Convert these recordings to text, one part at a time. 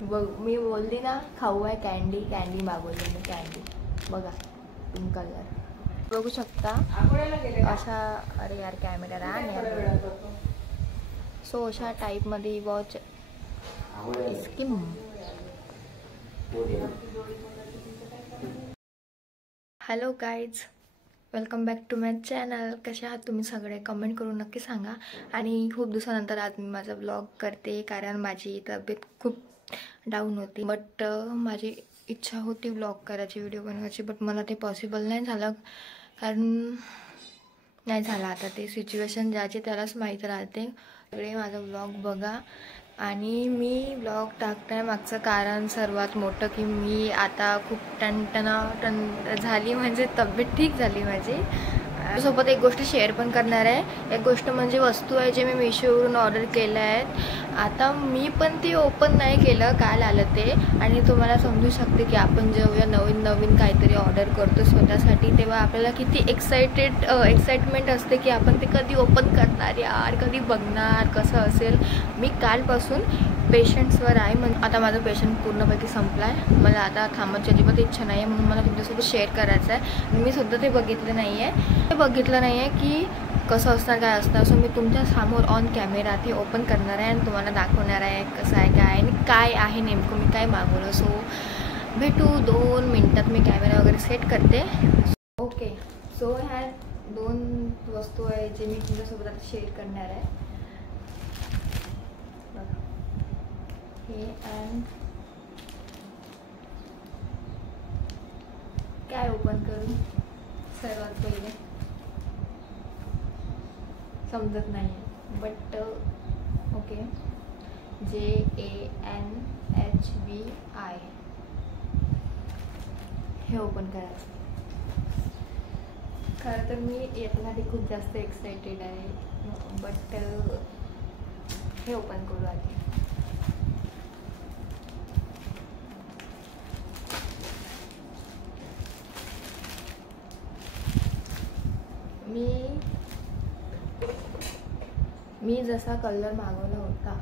मी बोलली ना खाऊ आहे कॅन्डी, कॅन्डी मागवली मी कॅन्डी. बघा पिंक कलर बघू शकता अशा. अरे यार कॅमेरा रान यार. सो अशा टाईपमध्ये watch scheme. Hello guys, welcome back to my channel. कसे आहात तुम्ही सगळे? कमेंट करून नक्की सांगा. आणि खूप दिवसानंतर आज मी माझा ब्लॉग करते कारण माझी तब्येत खूप डाऊन होती. बट माझी इच्छा होती ब्लॉग करायची, व्हिडिओ बनवायची, बट मला ते पॉसिबल नाही झालं. कारण नाही झालं. आता ते सिच्युएशन ज्याची त्यालाच माहीत राहते. सगळे माझा ब्लॉग बघा. आणि मी ब्लॉग टाकण्यामागचं कारण सर्वात मोठं की मी आता खूप टन झाली, म्हणजे तब्येत ठीक झाली माझी. सोबत एक गोष्ट शेअर पण करणार आहे. एक गोष्ट म्हणजे वस्तू आहे जे मी मीशोवरून ऑर्डर केल्या आहेत. आता मी पण ती ओपन नाही केलं, काल आलं ते. आणि तुम्हाला समजू शकते की आपण जेव्हा नवीन काहीतरी ऑर्डर करतो स्वतःसाठी, तेव्हा आपल्याला किती एक्साइटमेंट असते की आपण ते कधी ओपन करणार यार, कधी बघणार कसं असेल. मी कालपासून पेशंट्सवर आहे. म्हणजे आता माझं पेशंट पूर्णपैकी संपला आहे. मला आता थांबायची अजिबात इच्छा नाही आहे, म्हणून मला तुमच्यासोबत शेअर करायचं आहे. मी सुद्धा ते बघितलं नाही आहे की कसं असणार काय असणार. सो मी तुमच्या समोर ऑन कॅमेरा ते ओपन करणार आहे आणि तुम्हाला दाखवणार आहे कसं आहे काय आणि काय आहे नेमकं मी काय मागवलं. सो भेटू 2 मिनटात. मी कॅमेरा वगैरे सेट करते. ओके. सो ह्या 2 वस्तू आहे जे मी तुमच्यासोबत आता शेअर करणार आहे. बघा हे अँड काय ओपन करू सर्वात पहिले समजत नाही आहे. But okay. JANHVI हे ओपन करायचं. खरं तर मी याच्यासाठी खूप जास्त एक्सायटेड आहे. बट हे ओपन करू आधी. मी जसा कलर मागवला होता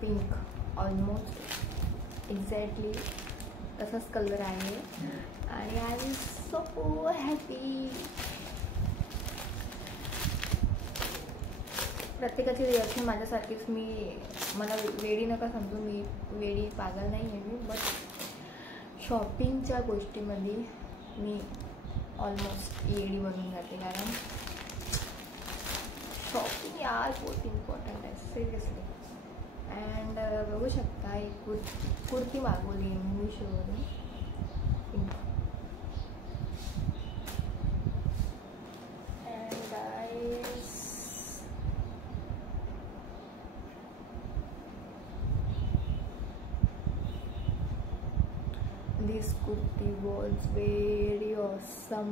पिंक, ऑलमोस्ट एक्झॅक्टली तसाच कलर आहे. आणि आय एम सो हॅपी. प्रत्येकाची रिॲक्शन माझ्यासारखीच. मला वेडी नका समजू, मी वेडी पागल नाही आहे मी. बट शॉपिंगच्या गोष्टीमध्ये मी ऑलमोस्ट येडी बनून जाते. कारण शॉपिंग यार बहुत इम्पॉर्टंट आहे सिरियसली. अँड बघू शकता एक कुर्ती मागवली मी मीशोवरून. And guys this kurti was very awesome.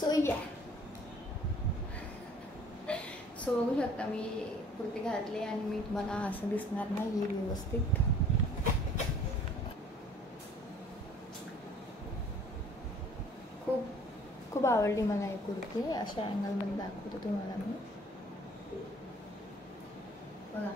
So या बघू शकता मी कुर्ती घातली आणि मी तुम्हाला असं दिसणार नाही येईल व्यवस्थित. खूप आवडली मला ही कुर्ती. अशा अँगलमध्ये दाखवते तुम्हाला मी. बघा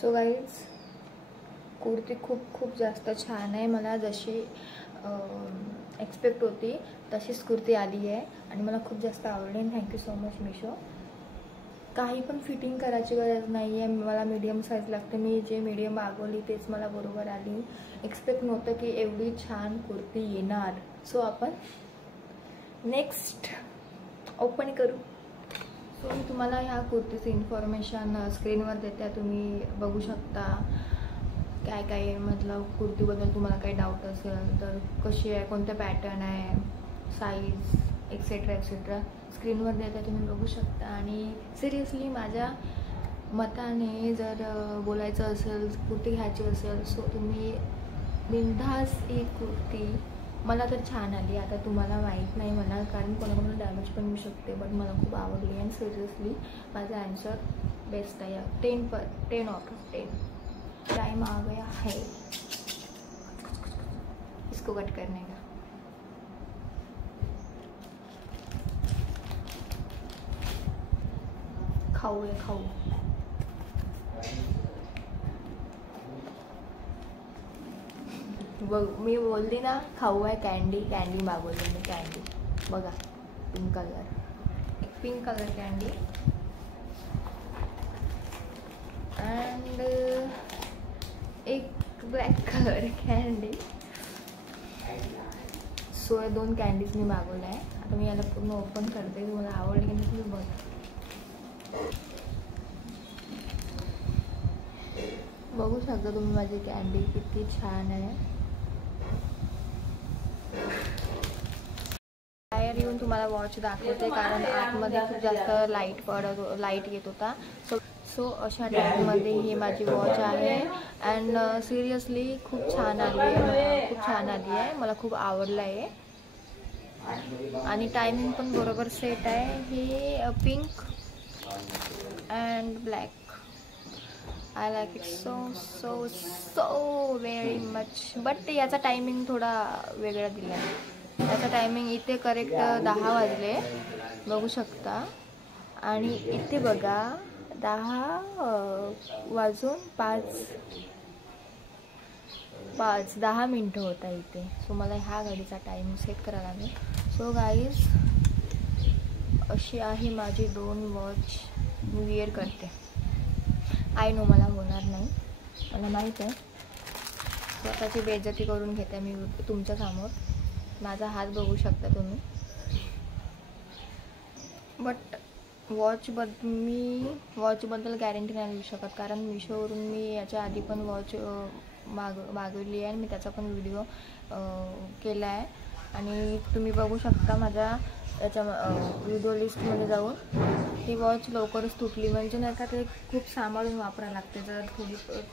सो गाईज कुर्ती खूप जास्त छान आहे. मला जशी एक्सपेक्ट होती तशीच कुर्ती आली आहे आणि मला खूप जास्त आवडली. Thank you so much Meesho. काही पण फिटिंग करायची गरज नाही आहे. मला मीडियम साईज लागते. मी जे मीडियम मागवली तेच मला बरोबर आली. एक्सपेक्ट नव्हतं की एवढी छान कुर्ती येणार. सो आपण नेक्स्ट ओपन करू. सो मी तुम्हाला ह्या कुर्तीचं इन्फॉर्मेशन स्क्रीनवर देते, तुम्ही बघू शकता. काय मतलब कुर्तीबद्दल तुम्हाला काही डाऊट असेल तर कशी आहे, कोणतं पॅटर्न आहे, साईज एक्सेट्रा स्क्रीनवर देते, तुम्ही बघू शकता. आणि सिरियसली माझ्या मताने जर बोलायचं असेल, कुर्ती घ्यायची असेल, सो तुम्ही बिनधास्त ही कुर्ती मला तर छान आली. आता तुम्हाला माहीत नाही मला, कारण कोणाकोणाला डॅमेज पण होऊ शकते. बट मला खूप आवडली आणि सिरियसली माझा आन्सर बेस्ट आहे. 10 out of 10. टाइम आ गया है. इसको कट करने का। खाऊ है खाऊ। मी बोलली ना खाऊ आहे कॅन्डी, कॅन्डी मागवली मी कॅन्डी बघा पिंक कलर, एक पिंक कलर कॅन्डी अँड एक ब्लॅक कलर कॅन्डी. सो या 2 कॅन्डीज मी मागवल्या आहे. आता मी याला पूर्ण ओपन करते, तुम्हाला आवडली की नाही तुम्ही बघा. बघू शकता तुम्ही माझी कॅन्डी किती छान आहे. बाहेर येऊन तुम्हाला वॉच दाखवते कारण आतमध्ये खूप जास्त लाईट येत होता. सो अशा टाईपमध्ये ही माझी वॉच आहे अँड सिरियसली खूप छान आली आहे, मला खूप आवडलं आहे आणि टायमिंग पण बरोबर सेट आहे. हे pink and black. I like it so so so very much. But याचा टायमिंग थोडा वेगळा दिला आहे. याचा टायमिंग इथे करेक्ट 10 वाजले बघू शकता आणि इथे बघा 10 वाजून 10 मिनटं होता इथे. सो मला ह्या घडीचा टाइम सेट करायला लागेल. सो गाईज अशी आहे माझी 2 वॉच. मी विअर करते. आय नो मला होणार नाही, मला माहीत आहे. स्वतःची बेइज्जती करून घेते मी तुमच्या समोर. माझा हात बघू शकता तुम्ही. बट मी वॉचबद्दल गॅरंटी नाही देऊ शकत कारण मिशोवरून मी याच्या आधी पण वॉच मागवली आहे आणि मी त्याचा पण व्हिडिओ केला आहे आणि तुम्ही बघू शकता माझ्या याच्या व्हिडिओ लिस्टमध्ये जाऊन. ही वॉच लवकरच तुटली म्हणजे नाही का, ते खूप सांभाळून वापरायला लागते. जर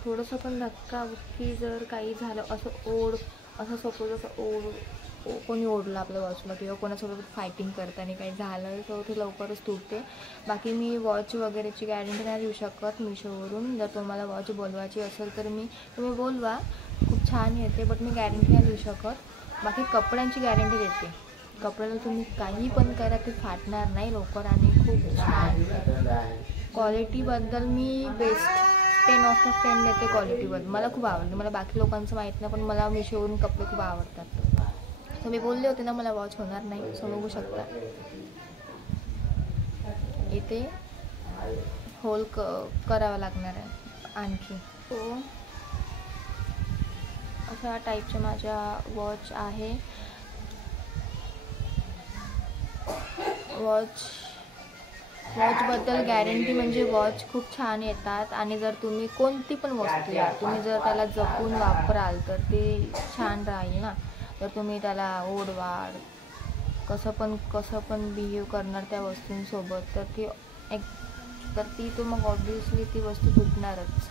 थोडंसं पण धक्का की जर काही झालं असं सपोज कोणी ओढलं आपल्या वॉचला किंवा कोणासोबत फायटिंग करताना काही झालं तर ते लवकरच तुटते. बाकी मी वॉच वगैरेची गॅरंटी नाही देऊ शकत मिशोवरून. जर तुम्हाला वॉच बोलवायची असेल तर तुम्ही बोलवा, खूप छान येते. बट मी गॅरंटी नाही देऊ शकत. बाकी कपड्यांची गॅरंटी देते. कपड्याला तुम्ही काही पण करा ते फाटणार नाही लवकर आणि खूप छान. क्वालिटीबद्दल मी बेस्ट 10/10 देते क्वालिटीबद्दल. मला खूप आवडली. मला बाकी लोकांचं माहीत नाही पण मला मिशोवरून कपडे खूप आवडतात. तर मी बोलले होते ना मला वॉच होणार नाही. सो बघू शकता इथे होल करावं लागणार आहे आणखी. सो अशा टाईपच्या माझ्या वॉच आहे. वॉचबद्दल गॅरंटी म्हणजे वॉच खूप छान येतात आणि जर तुम्ही कोणती पण वस्तू या तुम्ही जर त्याला जपून वापराल तर ते छान राहील ना. तर तुम्ही त्याला ओढवाल कसं पण बिहेव करणार त्या वस्तूंसोबत तर ती तो मग ऑब्वियसली ती वस्तू तुटणारच.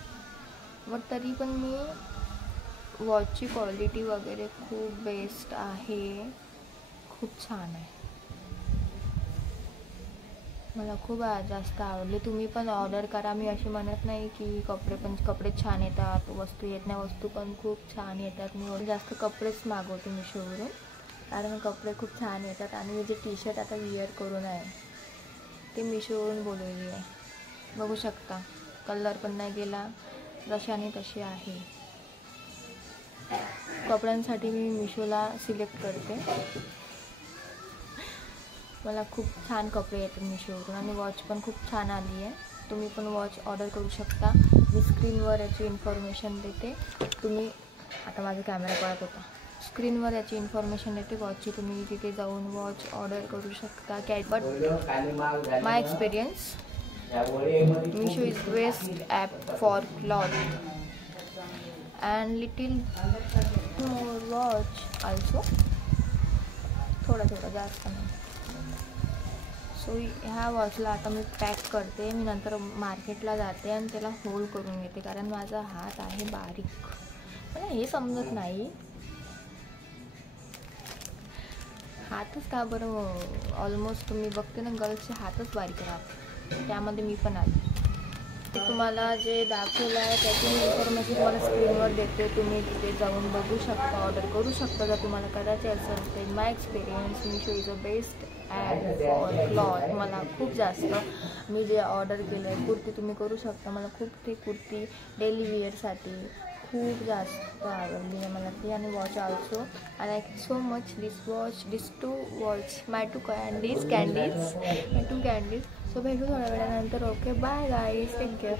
मग तरी पण मी वॉचची क्वालिटी वगैरे खूप बेस्ट आहे, खूप छान आहे. मला खूप जास्त आवडली. तुम्ही पण ऑर्डर करा. मी अशी म्हणत नाही की कपडे छान येतात, वस्तू येत नाही. वस्तू पण खूप छान येतात. मी जास्त कपडेच मागवते मिशोवरून कारण कपडे खूप छान येतात. आणि मी जे टी-शर्ट आता विअर करून आहे ते मिशोवरून बोलवली आहे. बघू शकता कलर पण नाही गेला, जशाने तशी आहे. कपड्यांसाठी मी मिशोला सिलेक्ट करते. मला खूप छान कपडे येतात मिशोवरून आणि वॉच पण खूप छान आली आहे. तुम्ही पण वॉच ऑर्डर करू शकता. मी स्क्रीनवर याची इन्फॉर्मेशन देते. तुम्ही आता माझा कॅमेरा पळत होता. स्क्रीनवर याची इन्फॉर्मेशन देते वॉचची. तुम्ही तिथे जाऊन वॉच ऑर्डर करू शकता. But my experience Meesho is best app for cloth and little more watch also. थोडा जास्त नाही. सो ह्या वॉचला आता मी पॅक करते. मी नंतर मार्केटला जाते आणि त्याला होल्ड करून घेते कारण माझा हात आहे बारीक. मला हे समजत नाही हातच का बरं. ऑलमोस्ट तुम्ही बघते ना गर्ल्सचे हातच बारीक राहतात. त्यामध्ये मी पण आले. ते तुम्हाला जे दाखवलं आहे त्याची इन्फॉर्मेशन तुम्हाला स्क्रीनवर देते, तुम्ही तिथे जाऊन बघू शकता, ऑर्डर करू शकता जर तुम्हाला करायचे असेल तर. My experience Meesho is a best app for cloth. मला खूप जास्त मी जे ऑर्डर केलं आहे कुर्ती तुम्ही करू शकता. मला खूप ती कुर्ती डेली वेअरसाठी खूप जास्त आवडली आहे मला ती. आणि watch also I like so much this watch, this two watch, my two candies, my two candies. So भेटू थोड्या वेळानंतर. Okay bye guys, take care.